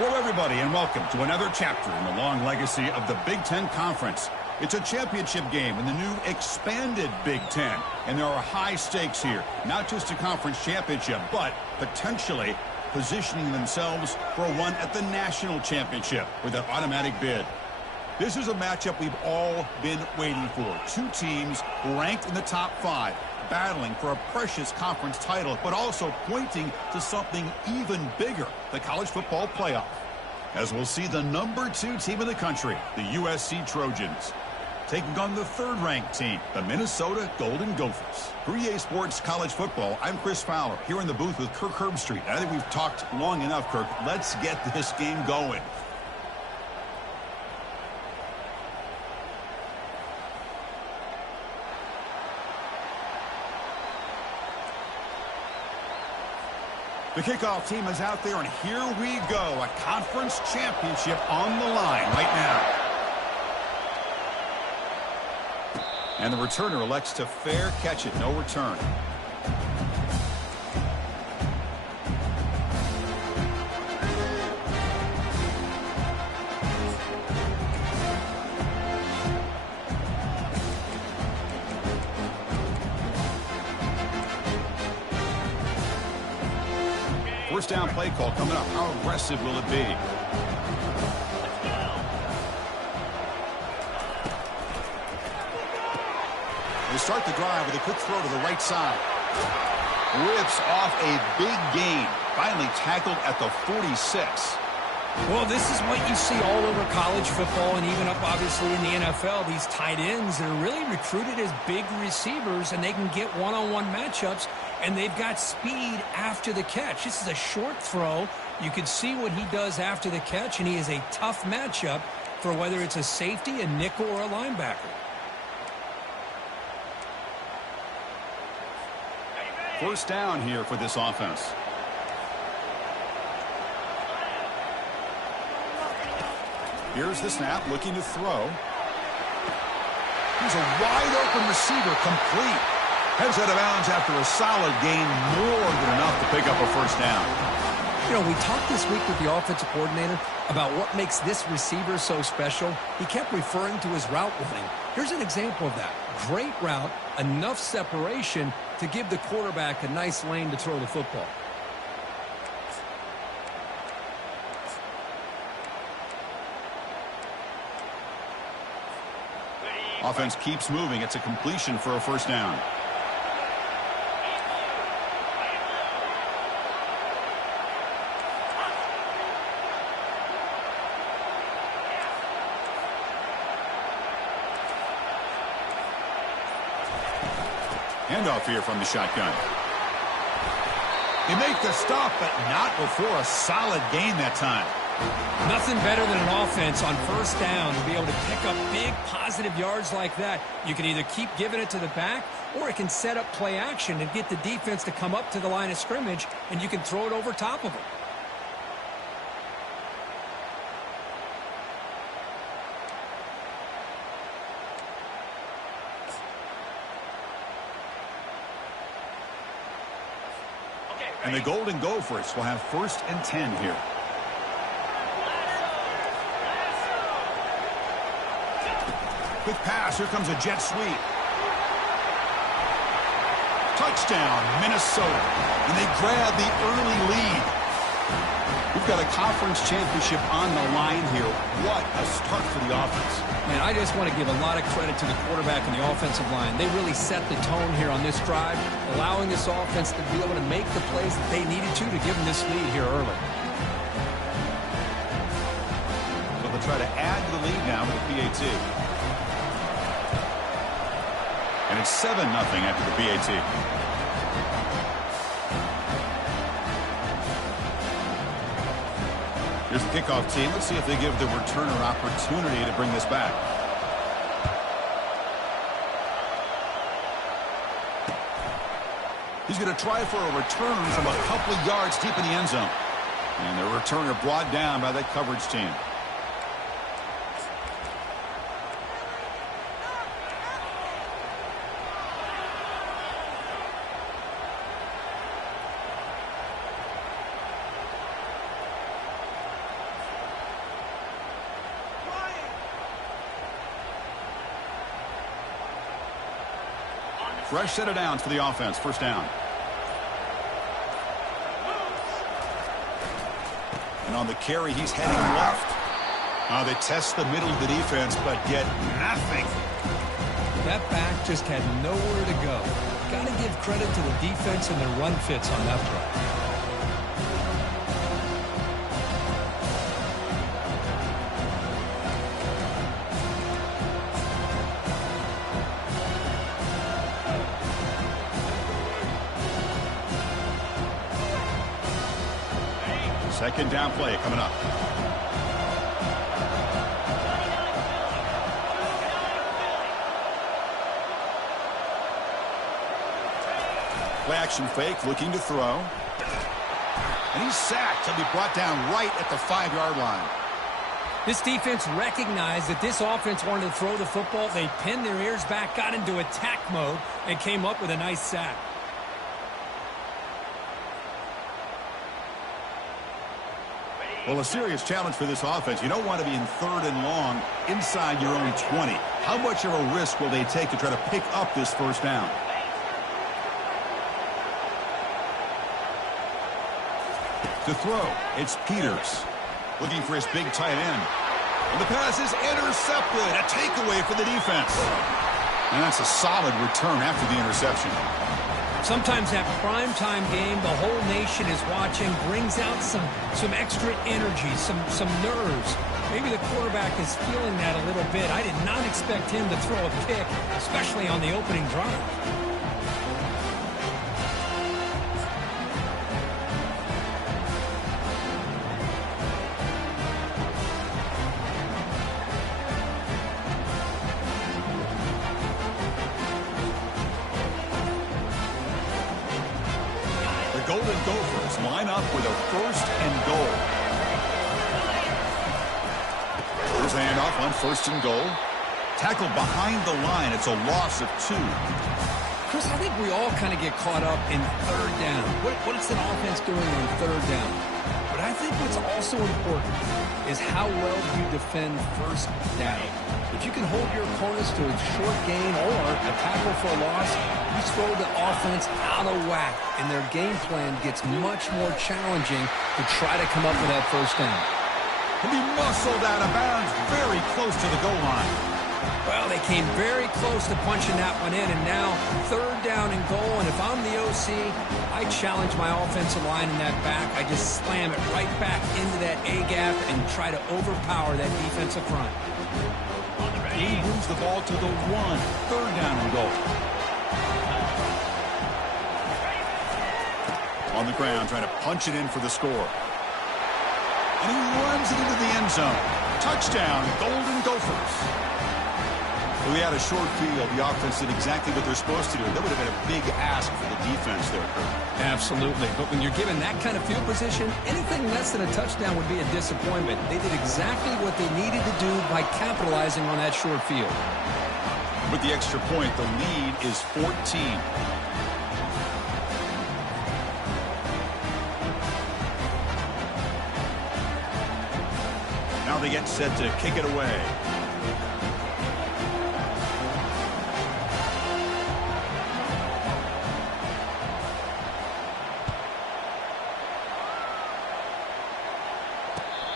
Hello, everybody, and welcome to another chapter in the long legacy of the Big Ten Conference. It's a championship game in the new expanded Big Ten, and there are high stakes here. Not just a conference championship, but potentially positioning themselves for a run at the national championship with an automatic bid. This is a matchup we've all been waiting for. Two teams ranked in the top 5, battling for a precious conference title, but also pointing to something even bigger, the college football playoff. As we'll see the number 2 team in the country, the USC Trojans, taking on the 3rd-ranked team, the Minnesota Golden Gophers. For EA Sports College Football, I'm Chris Fowler, here in the booth with Kirk Herbstreit. I think we've talked long enough, Kirk. Let's get this game going. The kickoff team is out there, and here we go. A conference championship on the line right now. And the returner elects to fair catch it. No return. First down play call coming up. How aggressive will it be? They start the drive with a quick throw to the right side. Rips off a big gain. Finally tackled at the 46. Well, this is what you see all over college football and even up, obviously, in the NFL. These tight ends, they're really recruited as big receivers, and they can get one-on-one matchups, and they've got speed after the catch. This is a short throw. You can see what he does after the catch, and he is a tough matchup for whether it's a safety, a nickel, or a linebacker. First down here for this offense. Here's the snap, looking to throw. He's a wide-open receiver, complete. Heads out of bounds after a solid gain, more than enough to pick up a first down. You know, we talked this week with the offensive coordinator about what makes this receiver so special. He kept referring to his route running. Here's an example of that. Great route, enough separation to give the quarterback a nice lane to throw the football. Offense keeps moving. It's a completion for a first down. Handoff here from the shotgun. They make the stop, but not before a solid gain that time. Nothing better than an offense on first down to be able to pick up big positive yards like that. You can either keep giving it to the back, or it can set up play action and get the defense to come up to the line of scrimmage, and you can throw it over top of them. And the Golden Gophers will have 1st and 10 here. Quick pass. Here comes a jet sweep. Touchdown, Minnesota. And they grab the early lead. We've got a conference championship on the line here. What a start for the offense. Man, I just want to give a lot of credit to the quarterback and the offensive line. They really set the tone here on this drive, allowing this offense to be able to make the plays that they needed to give them this lead here early. So they'll try to add to the lead now with the PAT. And it's 7-0 after the PAT. Here's the kickoff team. Let's see if they give the returner opportunity to bring this back. He's going to try for a return from a couple of yards deep in the end zone. And the returner brought down by that coverage team. Fresh set of downs for the offense. First down. And on the carry, he's heading left. They test the middle of the defense, but get nothing. That back just had nowhere to go. Got to give credit to the defense and their run fits on that play. Second down play coming up. Play action fake, looking to throw. And he's sacked. He'll be brought down right at the 5-yard line. This defense recognized that this offense wanted to throw the football. They pinned their ears back, got into attack mode, and came up with a nice sack. Well, a serious challenge for this offense. You don't want to be in 3rd and long inside your own 20. How much of a risk will they take to try to pick up this first down? To throw, it's Peters. Looking for his big tight end. And the pass is intercepted. A takeaway for the defense. And that's a solid return after the interception. Sometimes that primetime game, the whole nation is watching, brings out some extra energy, some nerves. Maybe the quarterback is feeling that a little bit. I did not expect him to throw a pick, especially on the opening drive. Golden Gophers line up with a 1st and goal. Here's a handoff on 1st and goal. Tackled behind the line. It's a loss of 2. Chris, I think we all kind of get caught up in 3rd down. What is an offense doing on 3rd down? But I think what's also important is how well you defend 1st down. If you can hold your opponents to a short gain or a tackle for a loss, you throw the offense out of whack, and their game plan gets much more challenging to try to come up with that 1st down. He'll be muscled out of bounds very close to the goal line. Well, they came very close to punching that one in, and now 3rd down and goal. And if I'm the OC, I challenge my offensive line in that back. I just slam it right back into that A-gap and try to overpower that defensive front. He moves the ball to the 1. 3rd down and goal. On the ground, trying to punch it in for the score. And he runs it into the end zone. Touchdown, Golden Gophers. Well, we had a short field. The offense did exactly what they're supposed to do. That would have been a big ask for the defense there, Kurt. Absolutely. But when you're given that kind of field position, anything less than a touchdown would be a disappointment. They did exactly what they needed to do by capitalizing on that short field. With the extra point, the lead is 14. Now they get set to kick it away.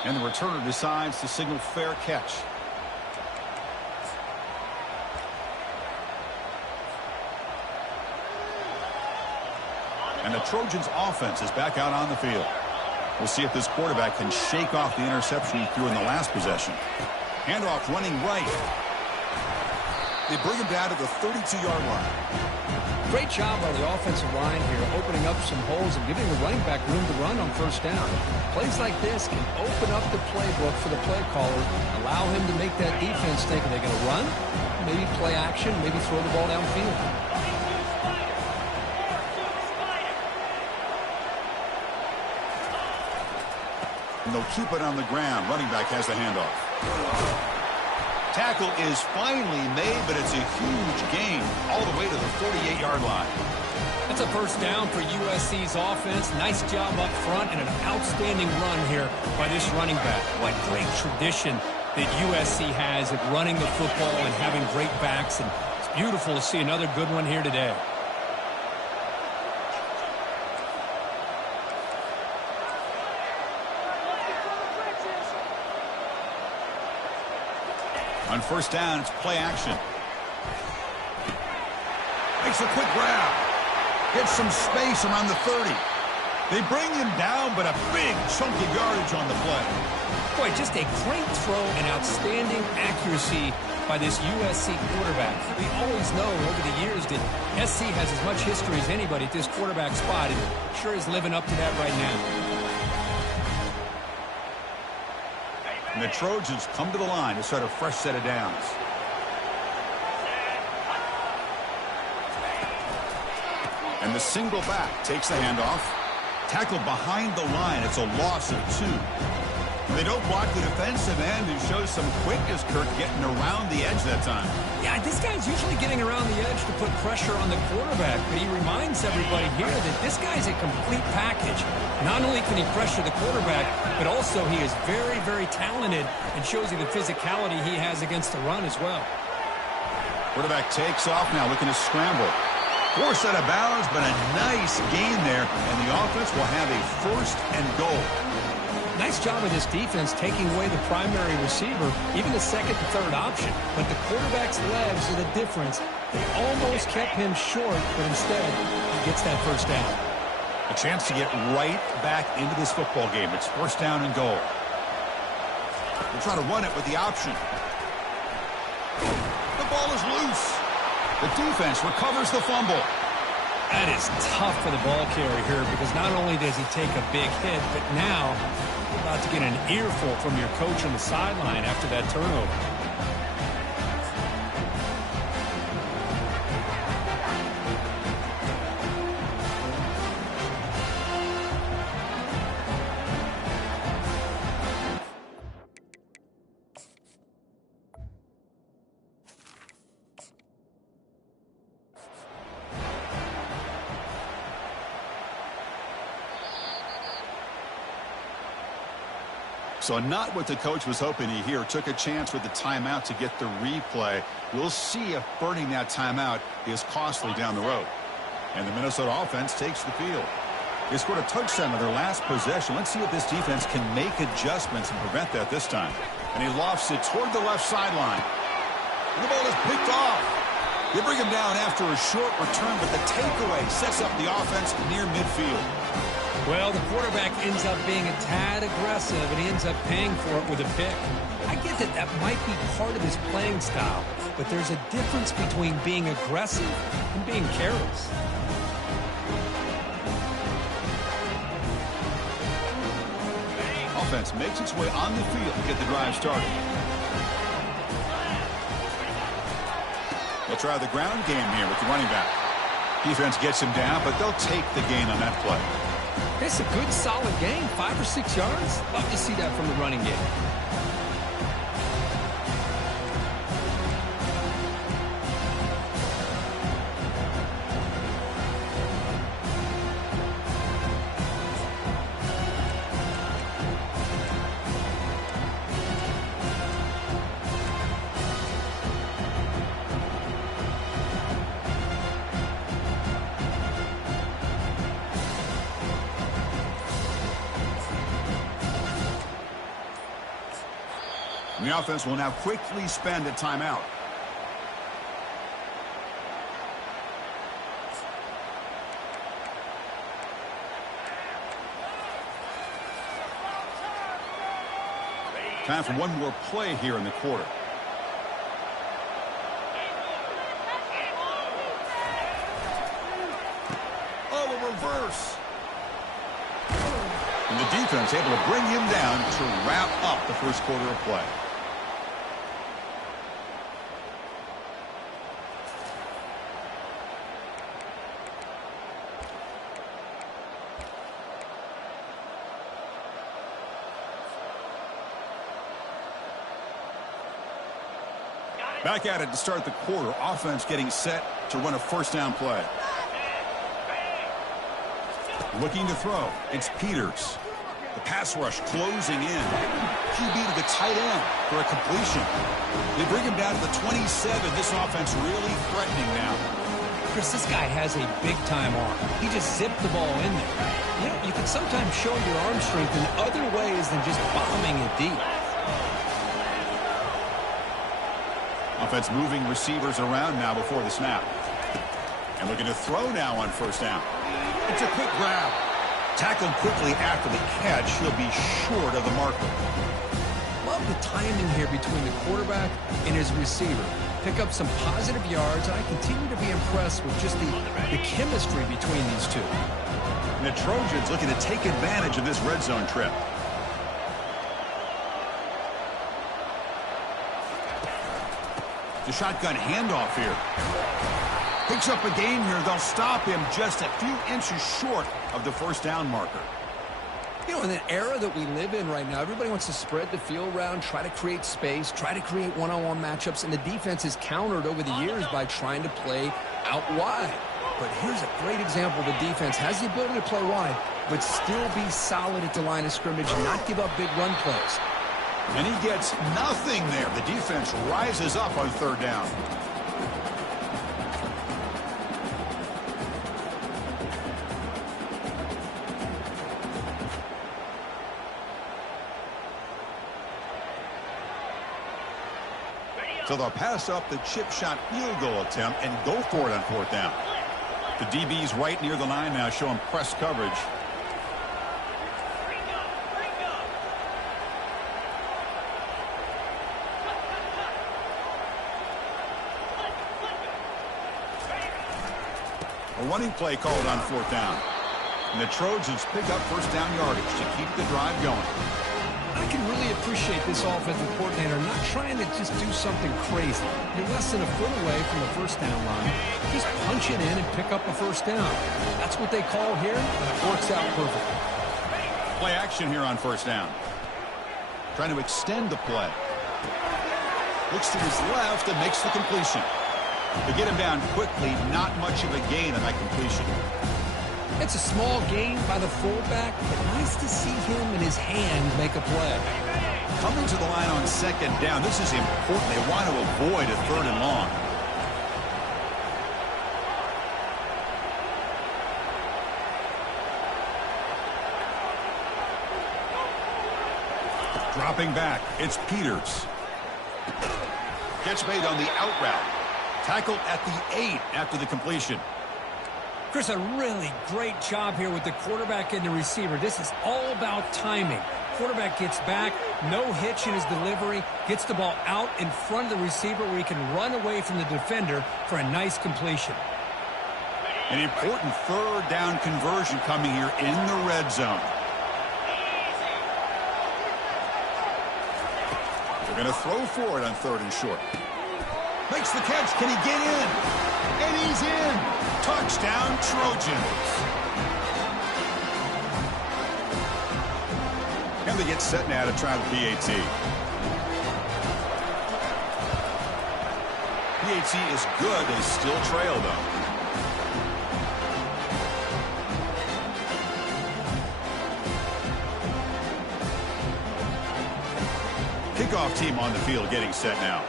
And the returner decides to signal fair catch. And the Trojans' offense is back out on the field. We'll see if this quarterback can shake off the interception he threw in the last possession. Handoff running right. They bring him down to the 32-yard line. Great job by the offensive line here, opening up some holes and giving the running back room to run on 1st down. Plays like this can open up the playbook for the play caller, allow him to make that defense think, are they going to run? Maybe play action, maybe throw the ball downfield. And they'll keep it on the ground. Running back has the handoff. Tackle is finally made, but it's a huge gain all the way to the 48-yard line. That's a 1st down for USC's offense. Nice job up front and an outstanding run here by this running back. What great tradition that USC has at running the football and having great backs. And it's beautiful to see another good one here today. first down, it's play action. Makes a quick grab. Gets some space around the 30. They bring him down, but a big chunk of yardage on the play. Boy, just a great throw and outstanding accuracy by this USC quarterback. We always know over the years that SC has as much history as anybody at this quarterback spot, and sure is living up to that right now. And the Trojans come to the line to start a fresh set of downs. And the single back takes the handoff. Tackled behind the line. It's a loss of 2. They don't block the defensive end, who shows some quickness, Kirk, getting around the edge that time. Yeah, this guy's usually getting around the edge to put pressure on the quarterback, but he reminds everybody here that this guy's a complete package. Not only can he pressure the quarterback, but also he is very, very talented and shows you the physicality he has against the run as well. Quarterback takes off now, looking to scramble. Forced out of bounds, but a nice gain there, and the offense will have a 1st and goal. Nice job of this defense taking away the primary receiver, even the 2nd and 3rd option. But the quarterback's legs are the difference. They almost kept him short, but instead, he gets that 1st down. A chance to get right back into this football game. It's 1st down and goal. They'll try to run it with the option. The ball is loose. The defense recovers the fumble. That is tough for the ball carrier here because not only does he take a big hit, but now you're about to get an earful from your coach on the sideline after that turnover. So not what the coach was hoping to hear. Took a chance with the timeout to get the replay. We'll see if burning that timeout is costly down the road. And the Minnesota offense takes the field. They scored a touchdown on their last possession. Let's see if this defense can make adjustments and prevent that this time. And he lofts it toward the left sideline. And the ball is picked off. They bring him down after a short return, but the takeaway sets up the offense near midfield. Well, the quarterback ends up being a tad aggressive, and he ends up paying for it with a pick. I get that that might be part of his playing style, but there's a difference between being aggressive and being careless. Offense makes its way on the field to get the drive started. They'll try the ground game here with the running back. Defense gets him down, but they'll take the gain on that play. It's a good, solid game, 5 or 6 yards. Love to see that from the running game. The offense will now quickly spend a timeout. Time for one more play here in the quarter. Oh, a reverse. And the defense able to bring him down to wrap up the first quarter of play. Back at it to start the quarter. Offense getting set to run a first down play. Looking to throw. It's Peters. The pass rush closing in. QB to the tight end for a completion. They bring him down to the 27. This offense really threatening now. Chris, this guy has a big-time arm. He just zipped the ball in there. You know, you can sometimes show your arm strength in other ways than just bombing it deep. offense moving receivers around now before the snap. And looking to throw now on first down. It's a quick grab. Tackled quickly after the catch. He'll be short of the marker. Love the timing here between the quarterback and his receiver. Pick up some positive yards, and I continue to be impressed with just the chemistry between these two. And the Trojans looking to take advantage of this red zone trip. The shotgun handoff here. Picks up a gain here. They'll stop him just a few inches short of the first down marker. You know, in an era that we live in right now, everybody wants to spread the field around, try to create space, try to create one-on-one matchups, and the defense is countered over the years by trying to play out wide. But here's a great example. The defense has the ability to play wide, but still be solid at the line of scrimmage and not give up big run plays. And he gets nothing there. The defense rises up on third down. So they'll pass up the chip shot field goal attempt and go for it on fourth down. The DB's right near the line now, showing press coverage. A running play called on fourth down. And the Trojans pick up first down yardage to keep the drive going. I can really appreciate this offensive coordinator not trying to just do something crazy. You're less than a foot away from the first down line. Just punch it in and pick up a first down. That's what they call here, and it works out perfectly. Play action here on first down. Trying to extend the play. Looks to his left and makes the completion. To get him down quickly, not much of a gain on that completion. It's a small gain by the fullback, but nice to see him and his hand make a play. Coming to the line on second down. This is important. They want to avoid a third and long. Dropping back, it's Peters. Catch made on the out route. Tackled at the 8 after the completion. Chris, a really great job here with the quarterback and the receiver. This is all about timing. Quarterback gets back, no hitch in his delivery, gets the ball out in front of the receiver where he can run away from the defender for a nice completion. An important third down conversion coming here in the red zone. They're going to throw for it on third and short. Makes the catch. Can he get in? And he's in. Touchdown, Trojans. And they get set now to try the PAT. PAT is good. They still trail, though. Kickoff team on the field getting set now.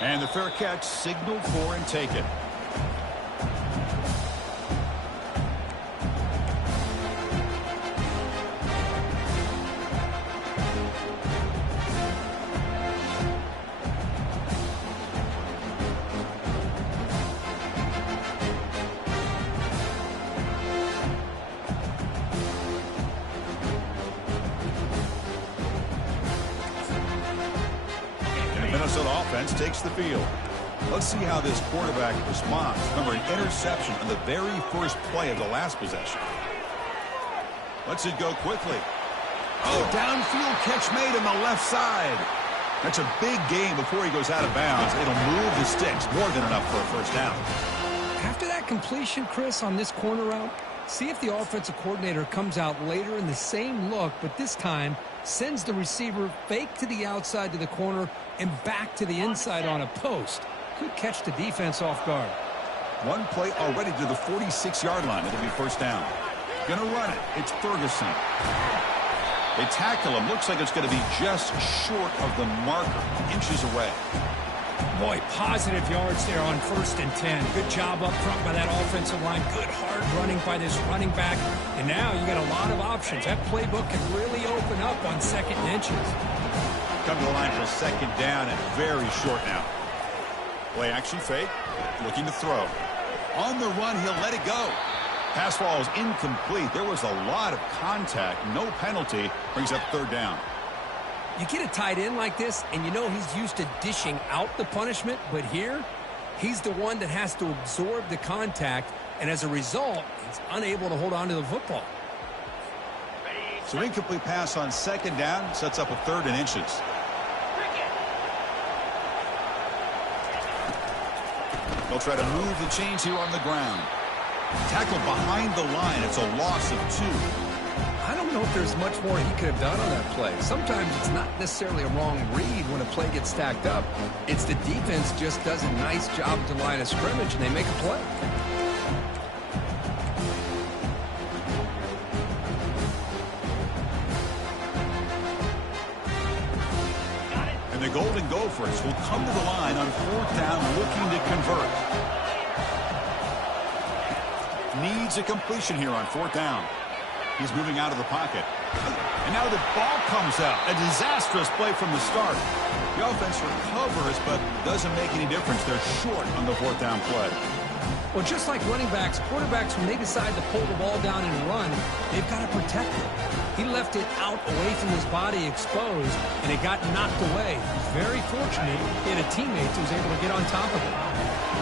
And the fair catch signaled for and taken. Minnesota offense takes the field. Let's see how this quarterback responds. Remember, an interception on the very first play of the last possession. Lets it go quickly. Oh, downfield catch made on the left side. That's a big gain before he goes out of bounds. It'll move the sticks, more than enough for a first down. After that completion, Chris, on this corner route, see if the offensive coordinator comes out later in the same look, but this time sends the receiver fake to the outside to the corner and back to the inside on a post. Could catch the defense off guard. One play already to the 46-yard line. It'll be first down. Gonna run it. It's Ferguson. They tackle him. Looks like it's going to be just short of the marker, inches away. Boy, positive yards there on 1st and 10. Good job up front by that offensive line. Good hard running by this running back. And now you got a lot of options. That playbook can really open up on 2nd and inches. Come to the line for 2nd down and very short now. Play action fake. Looking to throw. On the run, he'll let it go. Pass ball is incomplete. There was a lot of contact. No penalty. Brings up 3rd down. You get a tight end like this, and you know he's used to dishing out the punishment, but here, he's the one that has to absorb the contact, and as a result, he's unable to hold on to the football. So incomplete pass on 2nd down sets up a 3rd and inches. They'll try to move the chains here on the ground. Tackle behind the line. It's a loss of 2. I don't know if there's much more he could have done on that play. Sometimes it's not necessarily a wrong read when a play gets stacked up. It's the defense just does a nice job at the line of scrimmage, and they make a play. And the Golden Gophers will come to the line on 4th down looking to convert. Needs a completion here on 4th down. He's moving out of the pocket. And now the ball comes out. A disastrous play from the start. The offense recovers, but doesn't make any difference. They're short on the 4th down play. Well, just like running backs, quarterbacks, when they decide to pull the ball down and run, they've got to protect it. He left it out away from his body exposed, and it got knocked away. He's very fortunate he had a teammate who was able to get on top of it.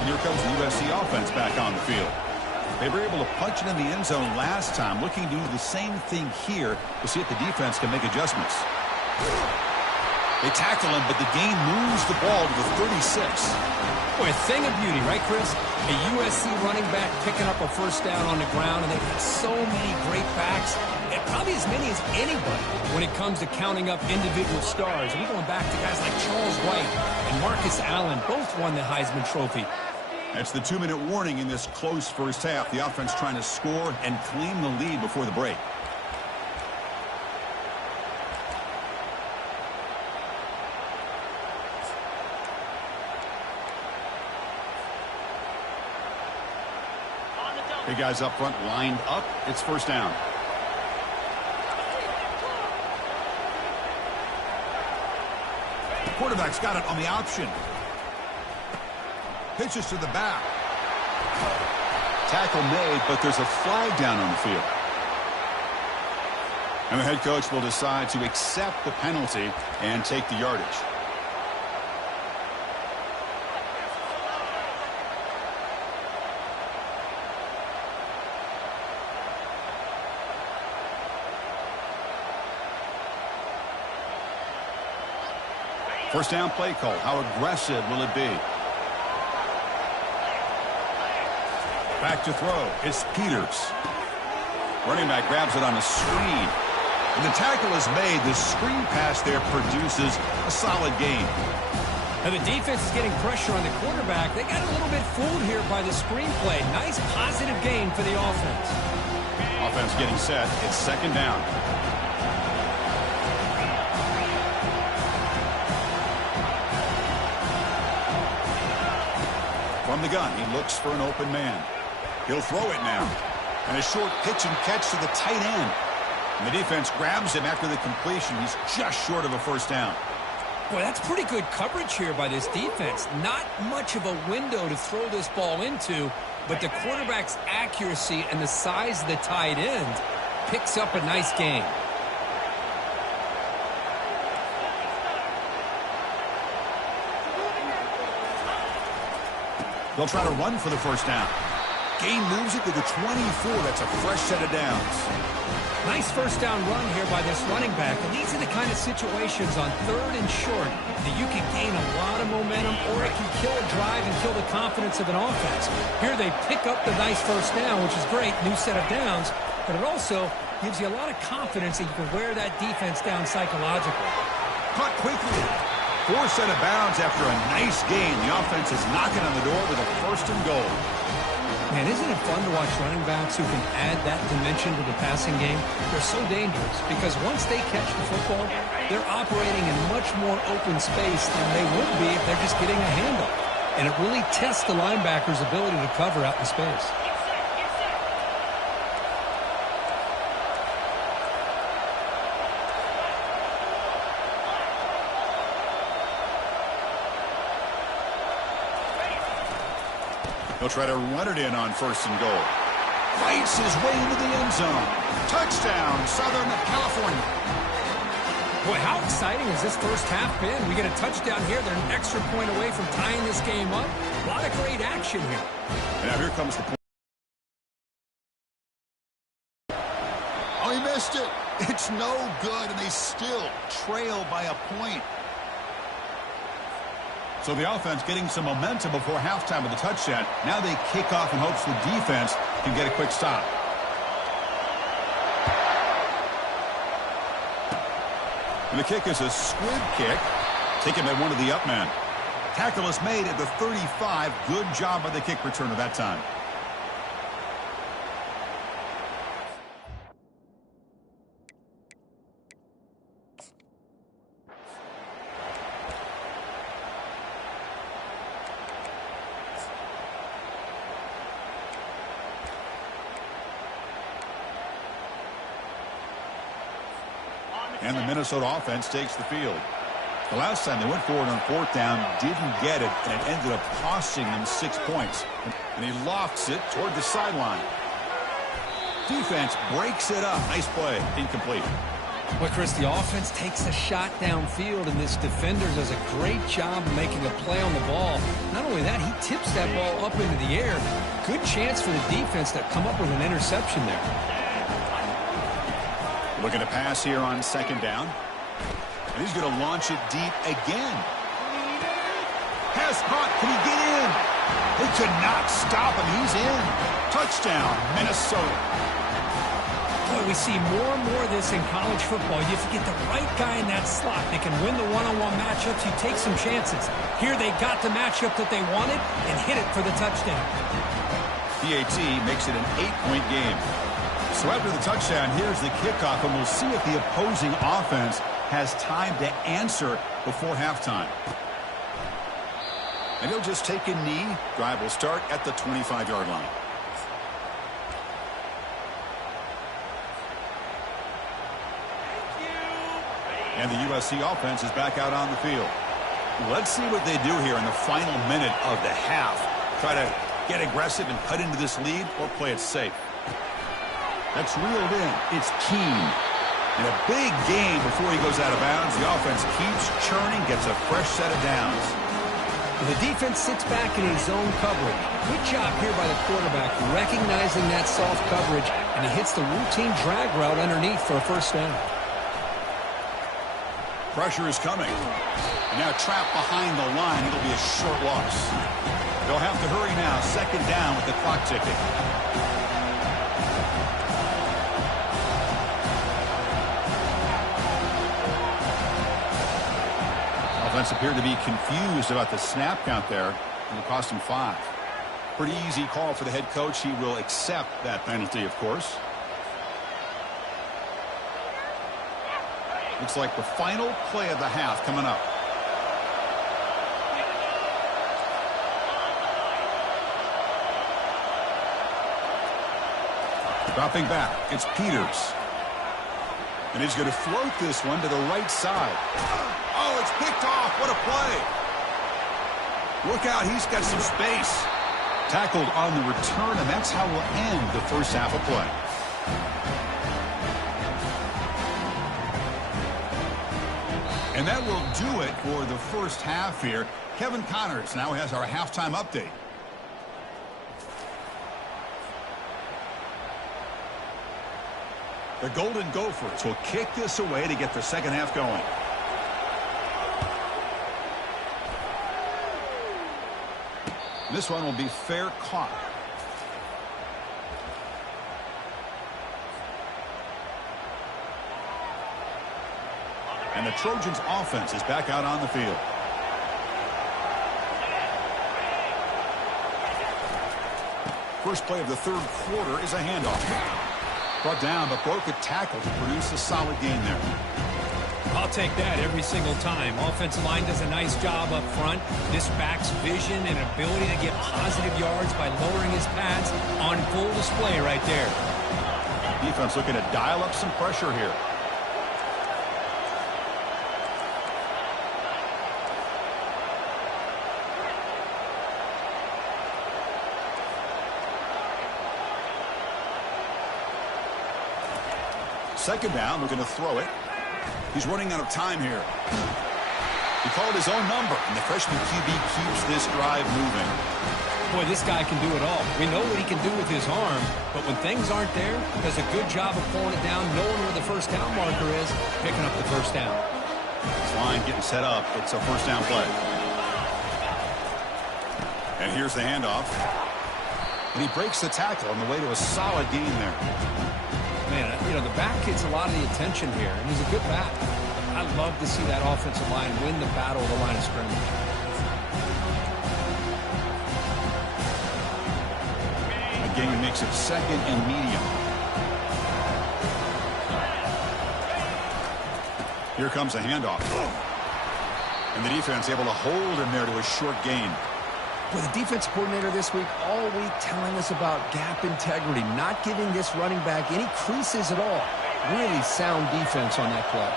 And here comes the USC offense back on the field. They were able to punch it in the end zone last time, looking to do the same thing here to see if the defense can make adjustments. They tackle him, but the gain moves the ball to the 36. Boy, a thing of beauty, right, Chris? A USC running back picking up a 1st down on the ground, and they've got so many great backs, and probably as many as anybody when it comes to counting up individual stars. We're going back to guys like Charles White and Marcus Allen, both won the Heisman Trophy. That's the 2-minute warning in this close first half. The offense trying to score and claim the lead before the break. Big guys up front lined up. It's 1st down. The quarterback's got it on the option. Pitches to the back. Tackle made, but there's a flag down on the field. And the head coach will decide to accept the penalty and take the yardage. First down play call. How aggressive will it be? Back to throw. It's Peters. Running back grabs it on a screen. And the tackle is made. The screen pass there produces a solid gain. Now the defense is getting pressure on the quarterback. They got a little bit fooled here by the screen play. Nice positive gain for the offense. Offense getting set. It's 2nd down. From the gun, he looks for an open man. He'll throw it now. And a short pitch and catch to the tight end. And the defense grabs him after the completion. He's just short of a 1st down. Boy, that's pretty good coverage here by this defense. Not much of a window to throw this ball into, but the quarterback's accuracy and the size of the tight end picks up a nice gain. They'll try to run for the 1st down. Gain moves it to the 24. That's a fresh set of downs. Nice 1st down run here by this running back. And these are the kind of situations on 3rd and short that you can gain a lot of momentum, or it can kill a drive and kill the confidence of an offense. Here they pick up the nice 1st down, which is great, new set of downs, but it also gives you a lot of confidence that you can wear that defense down psychologically. Caught quickly. 4 set of bounds after a nice gain. The offense is knocking on the door with a 1st and goal. Man, isn't it fun to watch running backs who can add that dimension to the passing game? They're so dangerous because once they catch the football, they're operating in much more open space than they would be if they're just getting a handoff. And it really tests the linebacker's ability to cover out in space. He'll try to run it in on 1st and goal. Fights his way into the end zone. Touchdown, Southern California. Boy, how exciting has this first half been? We get a touchdown here. They're an extra point away from tying this game up. A lot of great action here. And now here comes the point. Oh, he missed it. It's no good, and they still trail by a point. So the offense getting some momentum before halftime with the touchdown. Now they kick off in hopes the defense can get a quick stop. And the kick is a squib kick. Taken by one of the up men. Tackle is made at the 35. Good job by the kick returner that time. And the Minnesota offense takes the field. The last time they went forward on 4th down, didn't get it, and it ended up costing them 6 points. And he lofts it toward the sideline. Defense breaks it up. Nice play. Incomplete. Well, Chris, the offense takes a shot downfield, and this defender does a great job of making a play on the ball. Not only that, he tips that ball up into the air. Good chance for the defense to come up with an interception there. Looking to pass here on 2nd down. And he's going to launch it deep again. Pass caught. Can he get in? They could not stop him. He's in. Touchdown, Minnesota. Boy, we see more and more of this in college football. If you get the right guy in that slot, they can win the one-on-one matchups. You take some chances. Here they got the matchup that they wanted and hit it for the touchdown. PAT makes it an 8-point game. So after the touchdown, here's the kickoff, and we'll see if the opposing offense has time to answer before halftime. And he'll just take a knee. Drive will start at the 25-yard line. And the USC offense is back out on the field. Let's see what they do here in the final minute of the half. Try to get aggressive and cut into this lead, or play it safe. That's reeled in. It's Keene. In a big game before he goes out of bounds, the offense keeps churning, gets a fresh set of downs. The defense sits back in his zone coverage. Good job here by the quarterback, recognizing that soft coverage, and he hits the routine drag route underneath for a 1st down. Pressure is coming. And now trapped behind the line. It'll be a short loss. They'll have to hurry now. 2nd down with the clock ticking. Offense appeared to be confused about the snap count there, and it cost him 5. Pretty easy call for the head coach. He will accept that penalty, of course. Looks like the final play of the half coming up. Dropping back, it's Peters. And he's going to float this one to the right side. Oh, it's picked off. What a play. Look out, he's got some space. Tackled on the return, and that's how we'll end the first half of play. And that will do it for the first half here. Kevin Connors now has our halftime update. The Golden Gophers will kick this away to get the second half going. This one will be fair caught. And the Trojans offense is back out on the field. First play of the 3rd quarter is a handoff. Brought down, but broke a tackle to produce a solid gain there. I'll take that every single time. Offensive line does a nice job up front. This back's vision and ability to get positive yards by lowering his pads on full display right there. Defense looking to dial up some pressure here. Second down, looking to throw it. He's running out of time here. He called his own number, and the freshman QB keeps this drive moving. Boy, this guy can do it all. We know what he can do with his arm, but when things aren't there, does a good job of pulling it down, knowing where the first down marker is, picking up the first down. This line getting set up. It's a first down play. And here's the handoff. And he breaks the tackle on the way to a solid gain there. Man, you know, the back gets a lot of the attention here, and he's a good back. I love to see that offensive line win the battle of the line of scrimmage. Again, makes it second and medium. Here comes a handoff. And the defense able to hold him there to a short gain. Well, the defense coordinator this week, all week telling us about gap integrity, not giving this running back any creases at all. Really sound defense on that play.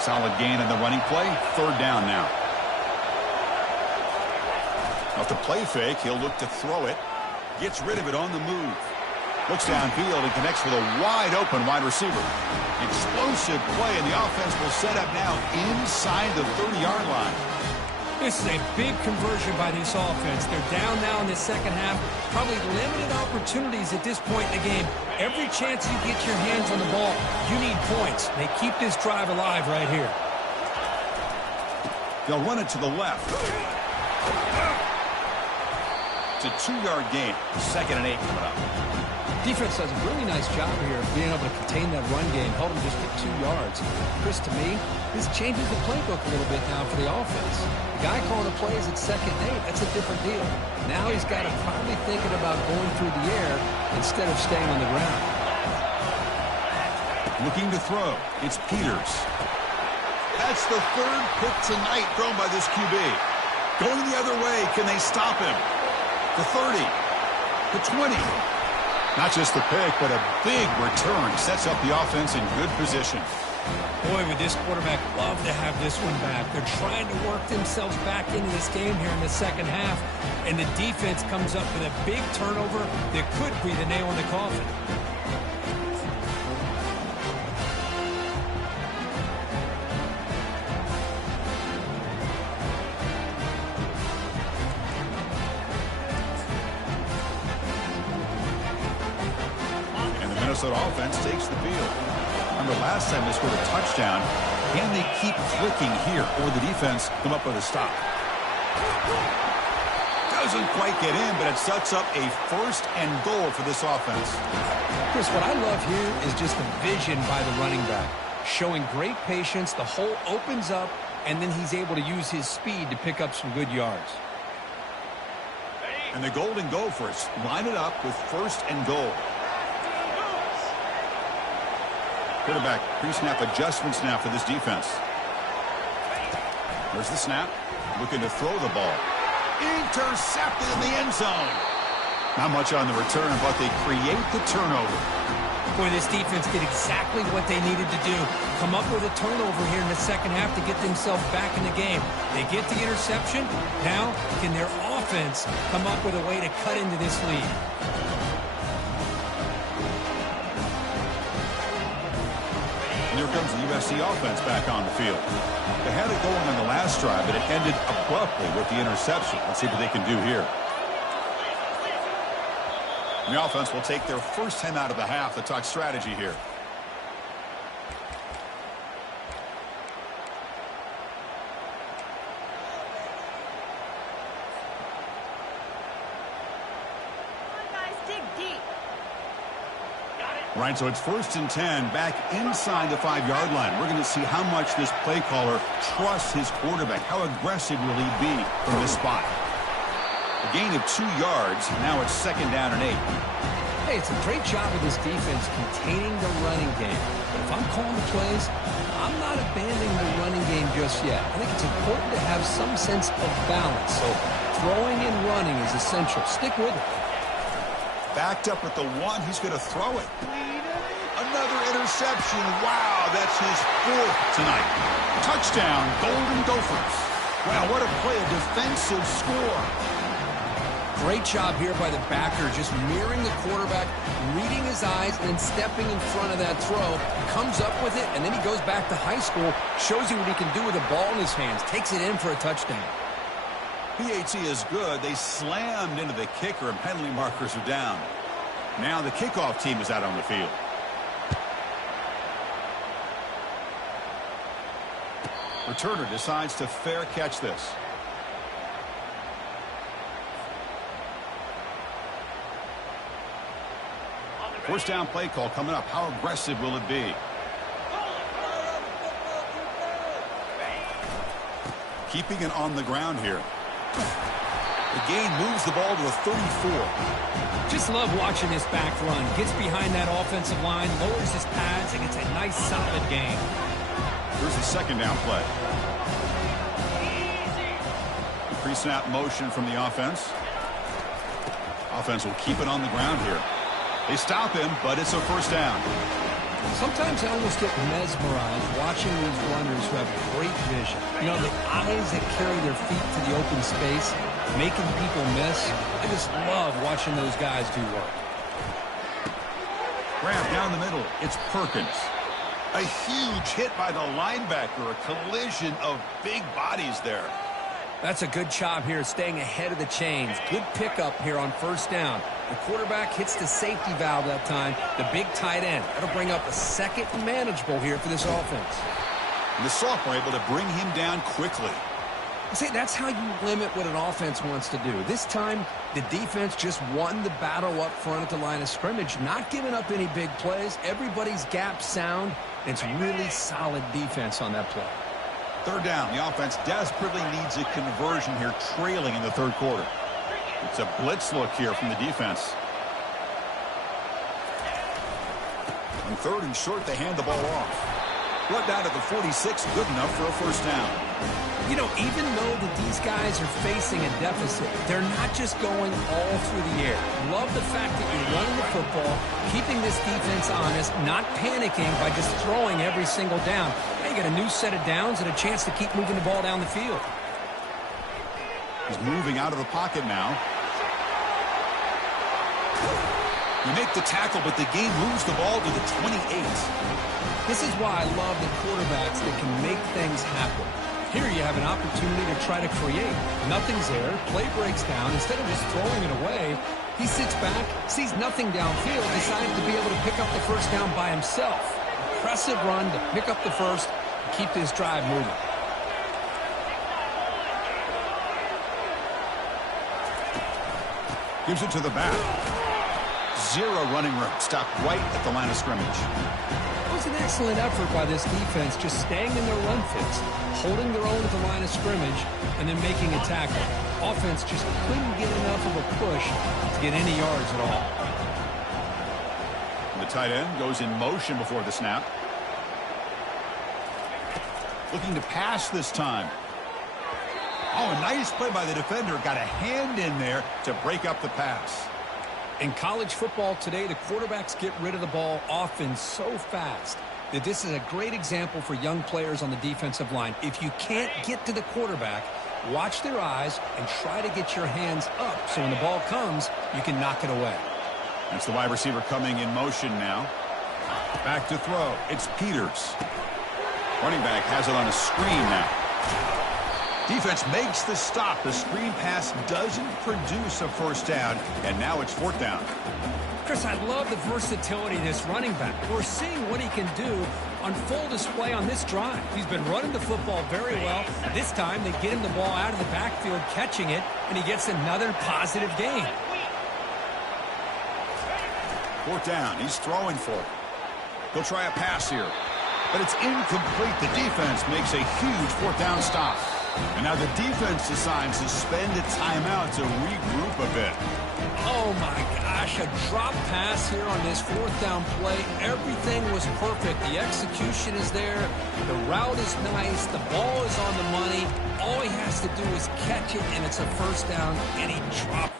Solid gain in the running play. Third down now. Off the play fake, he'll look to throw it. Gets rid of it on the move. Looks downfield and connects with a wide-open wide receiver. Explosive play, and the offense will set up now inside the 30-yard line. This is a big conversion by this offense. They're down now in the second half. Probably limited opportunities at this point in the game. Every chance you get your hands on the ball, you need points. They keep this drive alive right here. They'll run it to the left. It's a 2-yard gain. 2nd and 8 coming up. Defense does a really nice job here of being able to contain that run game, held him just at 2 yards. Chris, to me, this changes the playbook a little bit now for the offense. The guy calling the plays at 2nd and 8, that's a different deal. Now he's got to probably thinking about going through the air instead of staying on the ground. Looking to throw. It's Peters. That's the third pick tonight thrown by this QB. Going the other way. Can they stop him? The 30. The 20. Not just the pick, but a big return. Sets up the offense in good position. Boy, would this quarterback love to have this one back. They're trying to work themselves back into this game here in the second half. And the defense comes up with a big turnover that could be the nail in the coffin. Minnesota offense takes the field. Remember last time they scored a touchdown. Can they keep clicking here, or the defense come up with a stop? Doesn't quite get in, but it sets up a 1st and goal for this offense. Chris, what I love here is just the vision by the running back. Showing great patience, the hole opens up, and then he's able to use his speed to pick up some good yards. And the Golden Gophers line it up with 1st and goal. Quarterback pre-snap adjustments now for this defense. There's the snap. Looking to throw the ball. Intercepted in the end zone. Not much on the return, but they create the turnover. Boy, this defense did exactly what they needed to do. Come up with a turnover here in the second half to get themselves back in the game. They get the interception. Now, can their offense come up with a way to cut into this lead? And here comes the USC offense back on the field. They had it going on the last drive, but it ended abruptly with the interception. Let's see what they can do here. And the offense will take their first 10 out of the half to talk strategy here. Right, so it's 1st and 10 back inside the 5-yard line. We're going to see how much this play caller trusts his quarterback. How aggressive will he be from this spot? A gain of 2 yards. Now it's 2nd down and 8. Hey, it's a great job of this defense containing the running game. But if I'm calling the plays, I'm not abandoning the running game just yet. I think it's important to have some sense of balance. So throwing and running is essential. Stick with it. Backed up at the 1. He's going to throw it. Another interception. Wow, that's his 4th tonight. Touchdown, Golden Gophers. Wow, what a play, a defensive score. Great job here by the backer, just mirroring the quarterback, reading his eyes, and then stepping in front of that throw. Comes up with it, and then he goes back to high school, shows you what he can do with the ball in his hands, takes it in for a touchdown. PAT is good. They slammed into the kicker, and penalty markers are down. Now the kickoff team is out on the field. Returner decides to fair catch this. First down play call coming up. How aggressive will it be? Keeping it on the ground here. The gain moves the ball to a 34. Just love watching this back run. Gets behind that offensive line, lowers his pads, and gets a nice solid gain. Here's the second down play. Pre-snap motion from the offense. Offense will keep it on the ground here. They stop him, but it's a first down. Sometimes I almost get mesmerized watching these runners who have great vision. You know, the eyes that carry their feet to the open space, making people miss. I just love watching those guys do work. Grab down the middle. It's Perkins. A huge hit by the linebacker. A collision of big bodies there. That's a good job here, staying ahead of the chains. Good pickup here on first down. The quarterback hits the safety valve that time. The big tight end. That'll bring up a second manageable here for this offense. And the sophomore able to bring him down quickly. See, that's how you limit what an offense wants to do. This time, the defense just won the battle up front at the line of scrimmage, not giving up any big plays. Everybody's gap sound. It's really solid defense on that play. Third down. The offense desperately needs a conversion here, trailing in the third quarter. It's a blitz look here from the defense. On third and short, they hand the ball off. Brought down to the 46, good enough for a first down. You know, even though that these guys are facing a deficit, they're not just going all through the air. Love the fact that you're running the football, keeping this defense honest, not panicking by just throwing every single down. Now you got a new set of downs and a chance to keep moving the ball down the field. He's moving out of the pocket now. You make the tackle, but the game moves the ball to the 28. This is why I love the quarterbacks that can make things happen. Here you have an opportunity to try to create. Nothing's there. Play breaks down. Instead of just throwing it away, he sits back, sees nothing downfield, decides to be able to pick up the first down by himself. Impressive run to pick up the first and keep this drive moving. Gives it to the back. Zero running room. Stopped right at the line of scrimmage. It was an excellent effort by this defense, just staying in their run fits, holding their own at the line of scrimmage, and then making a tackle. Offense just couldn't get enough of a push to get any yards at all. The tight end goes in motion before the snap. Looking to pass this time. Oh, a nice play by the defender. Got a hand in there to break up the pass. In college football today, the quarterbacks get rid of the ball often so fast that this is a great example for young players on the defensive line. If you can't get to the quarterback, watch their eyes and try to get your hands up so when the ball comes, you can knock it away. That's the wide receiver coming in motion now. Back to throw. It's Peters. Running back has it on a screen now. Defense makes the stop. The screen pass doesn't produce a first down, and now it's fourth down. Chris, I love the versatility of this running back. We're seeing what he can do on full display on this drive. He's been running the football very well. This time they get him the ball out of the backfield, catching it, and he gets another positive gain. Fourth down. He's throwing for it. He'll try a pass here, but it's incomplete. The defense makes a huge fourth down stop. And now the defense decides to spend a timeout to regroup a bit. Oh, my gosh, a drop pass here on this fourth down play. Everything was perfect. The execution is there. The route is nice. The ball is on the money. All he has to do is catch it, and it's a first down, and he dropped.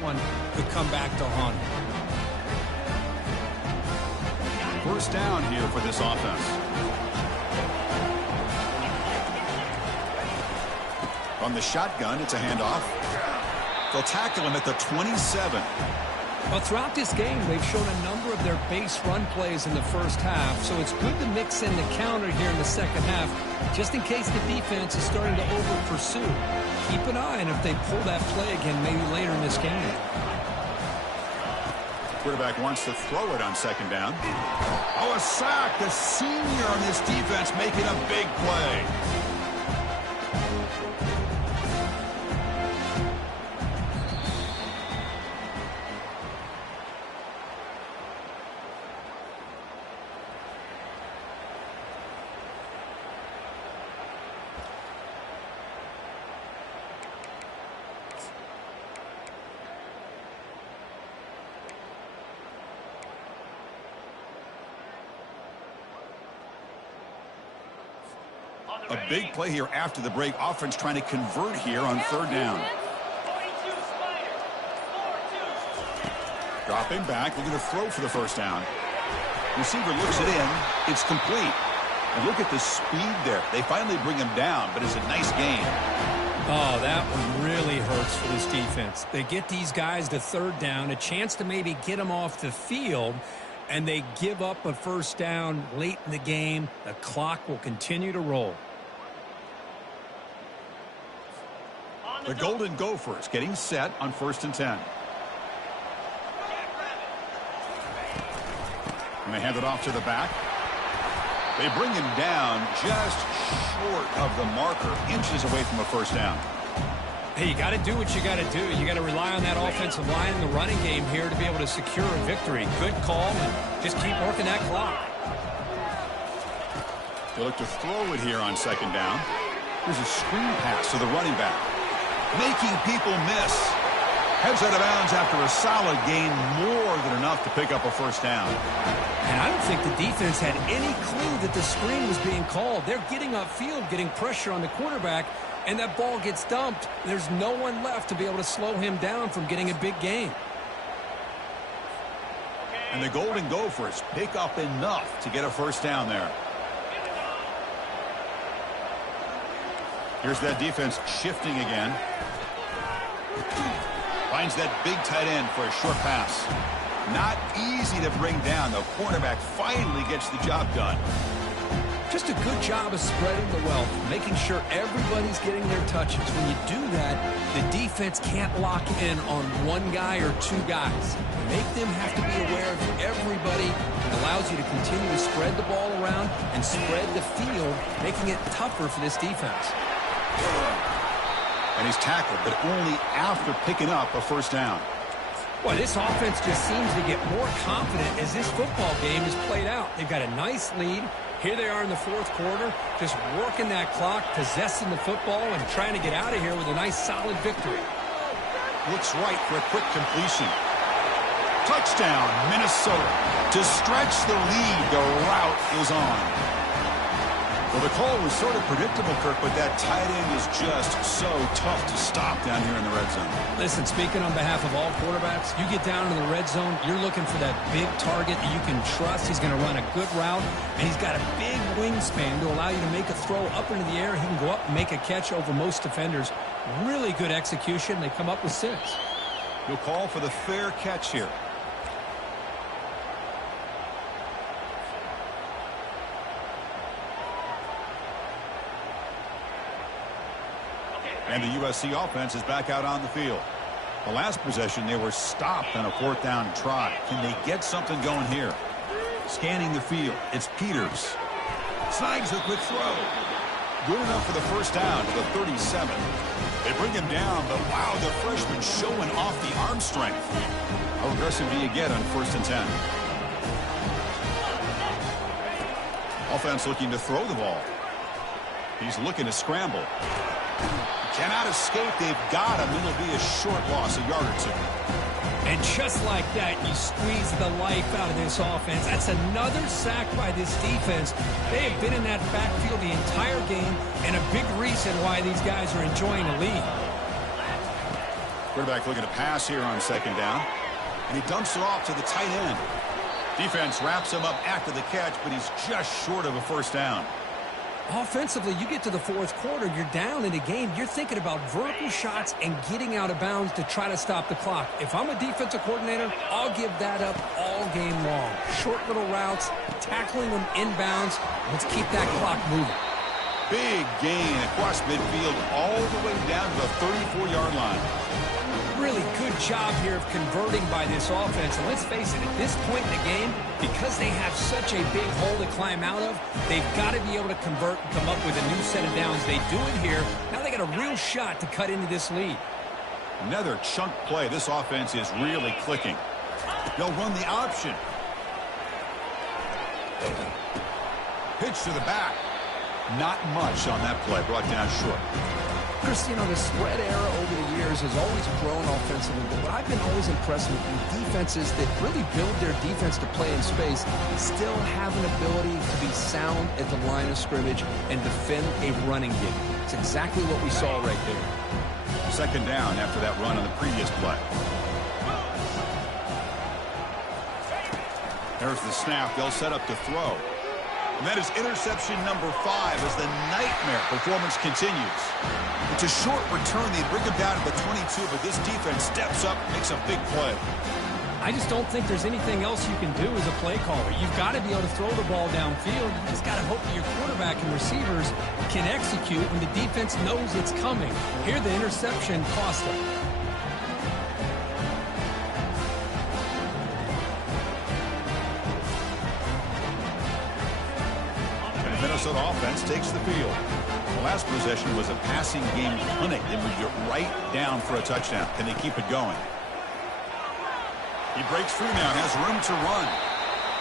One could come back to haunt. First down here for this offense. On the shotgun, it's a handoff. They'll tackle him at the 27. Well, throughout this game, they've shown a number of their base run plays in the first half, so it's good to mix in the counter here in the second half, just in case the defense is starting to over-pursue. Keep an eye on if they pull that play again maybe later in this game. Quarterback wants to throw it on second down. Oh, a sack. The senior on this defense making a big play. A big play here after the break. Offense trying to convert here on third down. Dropping back, looking to throw for the first down. Receiver looks it in. It's complete. And look at the speed there. They finally bring him down, but it's a nice gain. Oh, that one really hurts for this defense. They get these guys to third down, a chance to maybe get them off the field, and they give up a first down late in the game. The clock will continue to roll. The Golden Gophers getting set on 1st and 10. And they hand it off to the back. They bring him down just short of the marker, inches away from a first down. Hey, you got to do what you got to do. You got to rely on that offensive line in the running game here to be able to secure a victory. Good call, and just keep working that clock. They look to throw it here on second down. Here's a screen pass to the running back, making people miss. Heads out of bounds after a solid gain, more than enough to pick up a first down. And I don't think the defense had any clue that the screen was being called. They're getting upfield, getting pressure on the quarterback, and that ball gets dumped. There's no one left to be able to slow him down from getting a big gain. And the Golden Gophers pick up enough to get a first down there. Here's that defense shifting again. Finds that big tight end for a short pass. Not easy to bring down. The quarterback finally gets the job done. Just a good job of spreading the wealth, making sure everybody's getting their touches. When you do that, the defense can't lock in on one guy or two guys. Make them have to be aware of everybody. It allows you to continue to spread the ball around and spread the field, making it tougher for this defense. And he's tackled, but only after picking up a first down. Well, this offense just seems to get more confident as this football game is played out. They've got a nice lead. Here they are in the fourth quarter, just working that clock, possessing the football, and trying to get out of here with a nice, solid victory. Looks right for a quick completion. Touchdown, Minnesota. To stretch the lead, the route is on. Well, the call was sort of predictable, Kirk, but that tight end is just so tough to stop down here in the red zone. Listen, speaking on behalf of all quarterbacks, you get down in the red zone, you're looking for that big target that you can trust. He's going to run a good route, and he's got a big wingspan to allow you to make a throw up into the air. He can go up and make a catch over most defenders. Really good execution. They come up with 6. He'll call for the fair catch here. And the USC offense is back out on the field. The last possession, they were stopped on a 4th down try. Can they get something going here? Scanning the field, it's Peters. Snags a quick throw. Good enough for the first down to the 37. They bring him down, but wow, the freshman showing off the arm strength. How aggressive do you get on 1st and 10? Offense looking to throw the ball. He's looking to scramble. Cannot escape. They've got him. It'll be a short loss, a yard or 2. And just like that, you squeeze the life out of this offense. That's another sack by this defense. They have been in that backfield the entire game, and a big reason why these guys are enjoying a lead. Quarterback looking to pass here on 2nd down. And he dumps it off to the tight end. Defense wraps him up after the catch, but he's just short of a 1st down. Offensively, you get to the 4th quarter, you're down in a game. You're thinking about vertical shots and getting out of bounds to try to stop the clock. If I'm a defensive coordinator, I'll give that up all game long. Short little routes, tackling them inbounds. Let's keep that clock moving. Big gain across midfield all the way down to the 34-yard line. Really good job here of converting by this offense. And let's face it, at this point in the game, because they have such a big hole to climb out of, they've got to be able to convert and come up with a new set of downs. They do it here. Now they got a real shot to cut into this lead. Another chunk play. This offense is really clicking. They'll run the option. Pitch to the back. Not much on that play. Brought down short. Chris, you know, the spread era over the years has always grown offensively, but what I've been always impressed with defenses that really build their defense to play in space still have an ability to be sound at the line of scrimmage and defend a running game. It's exactly what we saw right there. 2nd down after that run on the previous play. There's the snap. They'll set up to throw. And that is interception number 5 as the nightmare performance continues. It's a short return. They bring him down to the 22, but this defense steps up, makes a big play. I just don't think there's anything else you can do as a play caller. You've got to be able to throw the ball downfield. You just got to hope that your quarterback and receivers can execute when the defense knows it's coming. Here, the interception cost them. Minnesota offense takes the field. The last possession was a passing game clinic. They moved it right down for a touchdown. Can they keep it going? He breaks free now, has room to run.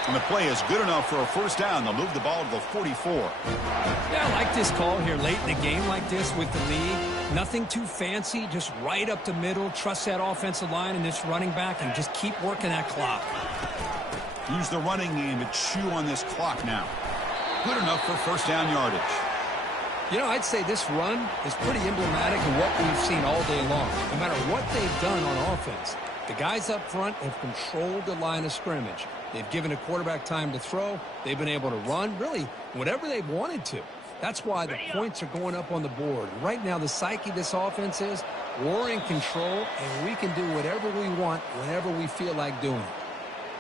And the play is good enough for a 1st down. They'll move the ball to the 44. Yeah, I like this call here late in the game like this with the lead. Nothing too fancy, just right up the middle. Trust that offensive line and this running back and just keep working that clock. Use the running game to chew on this clock now. Good enough for 1st down yardage. You know, I'd say this run is pretty emblematic of what we've seen all day long. No matter what they've done on offense, the guys up front have controlled the line of scrimmage. They've given a quarterback time to throw. They've been able to run, really, whatever they've wanted to. That's why the points are going up on the board. Right now, the psyche of this offense is we're in control, and we can do whatever we want whenever we feel like doing it.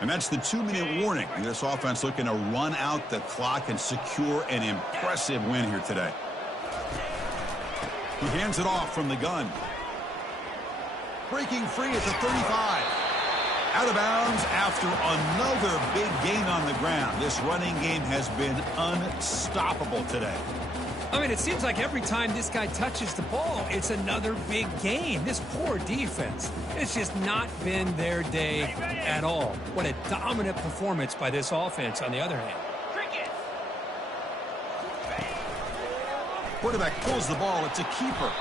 And that's the 2-minute warning. This offense looking to run out the clock and secure an impressive win here today. He hands it off from the gun. Breaking free at the 35. Out of bounds after another big gain on the ground. This running game has been unstoppable today. I mean, it seems like every time this guy touches the ball, it's another big gain. This poor defense, it's just not been their day at all. What a dominant performance by this offense on the other hand. Quarterback pulls the ball. It's a keeper.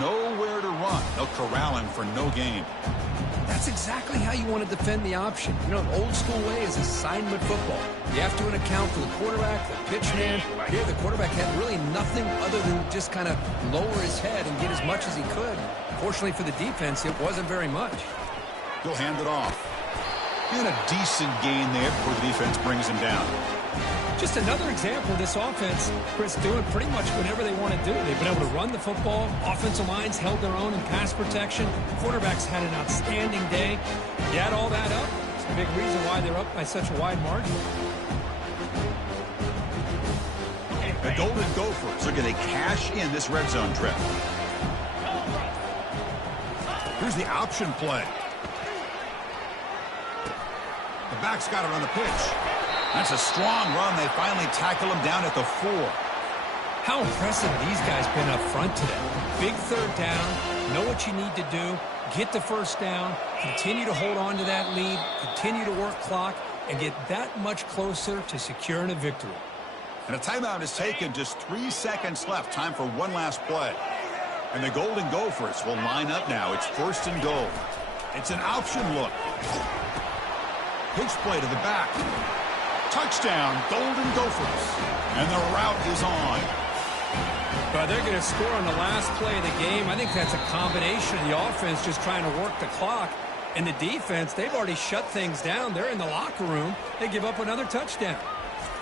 Nowhere to run. They'll corral him for no gain. That's exactly how you want to defend the option. You know, an old school way is assignment football. You have to account for the quarterback, the pitch man. Here, the quarterback had really nothing other than just kind of lower his head and get as much as he could. Fortunately for the defense, it wasn't very much. He'll hand it off. And a decent gain there before the defense brings him down. Just another example of this offense, Chris, doing pretty much whatever they want to do. They've been able to run the football. Offensive lines held their own in pass protection. Quarterbacks had an outstanding day. You add all that up, it's a big reason why they're up by such a wide margin. The Golden Gophers are going to cash in this red zone trip. Here's the option play. The back's got it on the pitch. That's a strong run. They finally tackle him down at the 4. How impressive these guys been up front today. Big third down, know what you need to do, get the first down, continue to hold on to that lead, continue to work clock, and get that much closer to securing a victory. And a timeout is taken, just 3 seconds left. Time for one last play. And the Golden Gophers will line up now. It's 1st and goal. It's an option look. Pitch play to the back. Touchdown, Golden Gophers. And the route is on. But they're going to score on the last play of the game. I think that's a combination of the offense just trying to work the clock. And the defense, they've already shut things down. They're in the locker room. They give up another touchdown.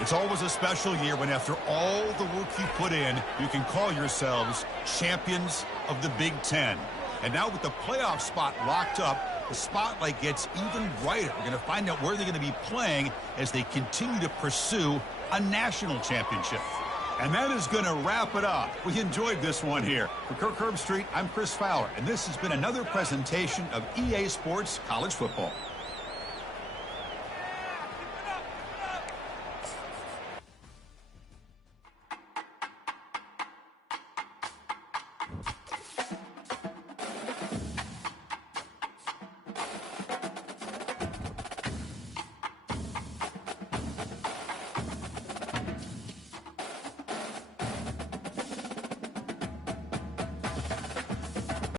It's always a special year when after all the work you put in, you can call yourselves champions of the Big Ten. And now with the playoff spot locked up, the spotlight gets even brighter. We're going to find out where they're going to be playing as they continue to pursue a national championship. And that is going to wrap it up. We enjoyed this one here. For Kirk Herbstreit, I'm Chris Fowler, and this has been another presentation of EA Sports College Football.